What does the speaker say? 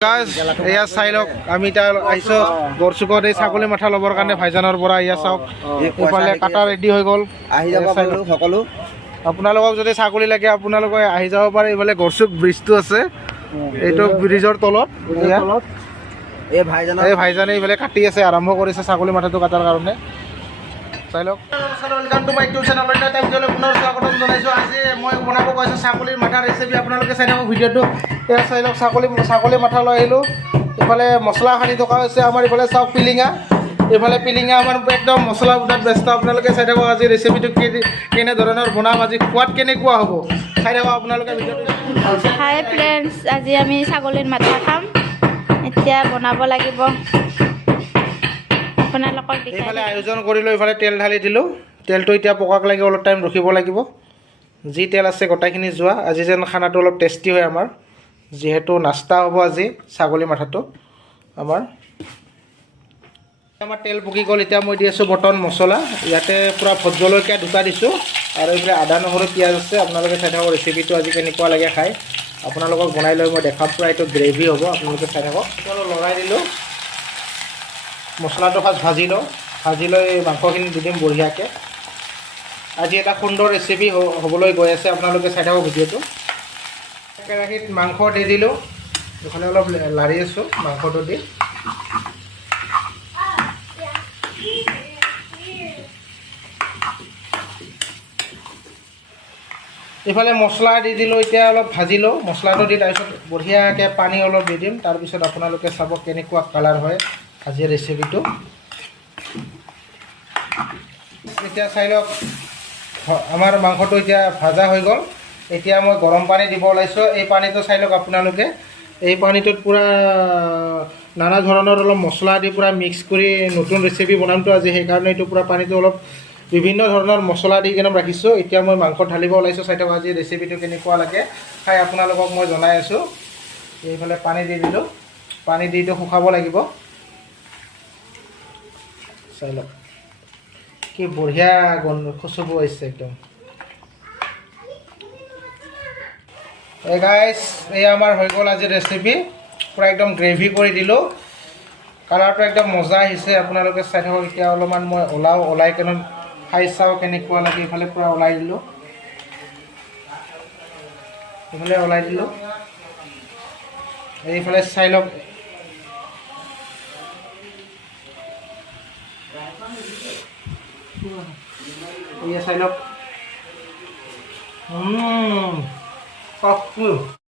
guys এয়া চাই লওক আমি এতিয়া আহিছোঁ গড়চুকত এই ছাগলী মাথা ল'বৰ কাৰণে ভাইজানৰ পৰা এয়া চাওক এইফালে কাটা ৰেডি হৈ গ'ল আহি যাব সকলো আপোনালোকক যদি ছাগলী লাগে আপোনালোকে আহি যাব পাৰে এইফালে গড়চুক ব্ৰিজটো আছে এইটো ব্ৰিজৰ তলত এই ভাইজানে এইফালে কাটি আছে আৰম্ভ কৰিছে ছাগলী মাথাটো কাটাৰ কাৰণে চাই লওক welcome to my YouTube channel এটা ভিডিঅ'লৈ পুনৰ স্বাগতম জনাইছোঁ আজি মই বনাব গৈছোঁ ছাগলীৰ মাথা ৰেচিপি আপোনালোকে চাই থাকক ভিডিঅ'টো এয়া চাই লওক ছাগলী মাথা লৈ আহিলোঁ ইফালে মছলা সানি থকা হৈছে আমাৰ ইফালে চাওক পিলিঙা এইফালে পিলিঙা আমাৰ একদম মছলা বুটাত ব্যস্ত আপোনালোকে চাই থাকক আজি ৰেচিপিটো কেনেধৰণৰ বনাম আজি সোৱাদ কেনেকুৱা হ'ব চাই থাকক আপোনালোকে ভিডিঅ'টো হাই ফ্ৰেণ্ডছ আজি আমি ছাগলীৰ মাথা খাম এতিয়া বনাব লাগিব আপোনালোকক এইফালে আয়োজন কৰিলোঁ এইফালে তেল ঢালি দিলোঁ তেলটো এতিয়া পকাক লাগি অলপ টাইম ৰখিব লাগিব যি তেল আছে গোটেইখিনি যোৱা আজি যেন খানাটো অলপ টেষ্টি হয় আমাৰ যিহেতু নাস্তা হ'ব আজি ছাগলী মাথাটো আমাৰ তেল পকি গ'ল এতিয়া মই দি আছোঁ বটন মছলা ইয়াতে পূৰা ভোট জলকীয়া দুটা দিছোঁ আৰু এইফালে আদা নহৰু পিঁয়াজ আছে আপোনালোকে চাই থাকক ৰেচিপিটো আজি কেনেকুৱা লাগে খাই আপোনালোকক বনাই লৈ মই দেখাম পূৰা এইটো গ্ৰেভি হ'ব আপোনালোকে চাই থাকক অলপ লৰাই দিলোঁ মছলাটো ফাৰ্ষ্ট ভাজি লওঁ ভাজি লৈ মাংসখিনি দি দিম বঢ়িয়াকৈ আজি এটা সুন্দৰ ৰেচিপি হ'বলৈ গৈ আছে আপোনালোকে চাই থাকক ভিডিঅ'টো কেৰাহীত মাংস দি দিলোঁ এইফালে অলপ লাৰি আছোঁ মাংসটো দি এইফালে মছলা দি দিলোঁ এতিয়া অলপ ভাজি লওঁ মছলাটো দি তাৰপিছত বঢ়িয়াকৈ পানী অলপ দি দিম তাৰপিছত আপোনালোকে চাব কেনেকুৱা কালাৰ হয় আজিৰ ৰেচিপিটো এতিয়া চাই লওক আমাৰ মাংসটো এতিয়া ভাজা হৈ গ'ল এতিয়া মই গৰম পানী দিব ওলাইছোঁ এই পানীটো চাই লওক আপোনালোকে এই পানীটোত পূৰা নানা ধৰণৰ অলপ মছলা দি পূৰা মিক্স কৰি নতুন ৰেচিপি বনামতো আজি সেইকাৰণে এইটো পূৰা পানীটো অলপ বিভিন্ন ধৰণৰ মছলা দি কিনে ৰাখিছোঁ এতিয়া মই মাংস ঢালিব ওলাইছোঁ চাই থাকক আজি ৰেচিপিটো কেনেকুৱা লাগে খাই আপোনালোকক মই জনাই আছোঁ এইফালে পানী দি দিলোঁ পানী দি এইটো শুকাব লাগিব চাই লওক কি বঢ়িয়া খুচবু আহিছে একদম এই গাইজ এই আমাৰ হৈ গ'ল আজি ৰেচিপি পূৰা একদম গ্ৰেভি কৰি দিলোঁ কালাৰটো একদম মজা আহিছে আপোনালোকে চাই থাকক এতিয়া অলপমান মই ওলাই কেনে খাই চাওঁ কেনেকুৱা লাগে এইফালে পূৰা ওলাই দিলোঁ এইফালে ওলাই দিলোঁ এইফালে চাই লওক চাই লওক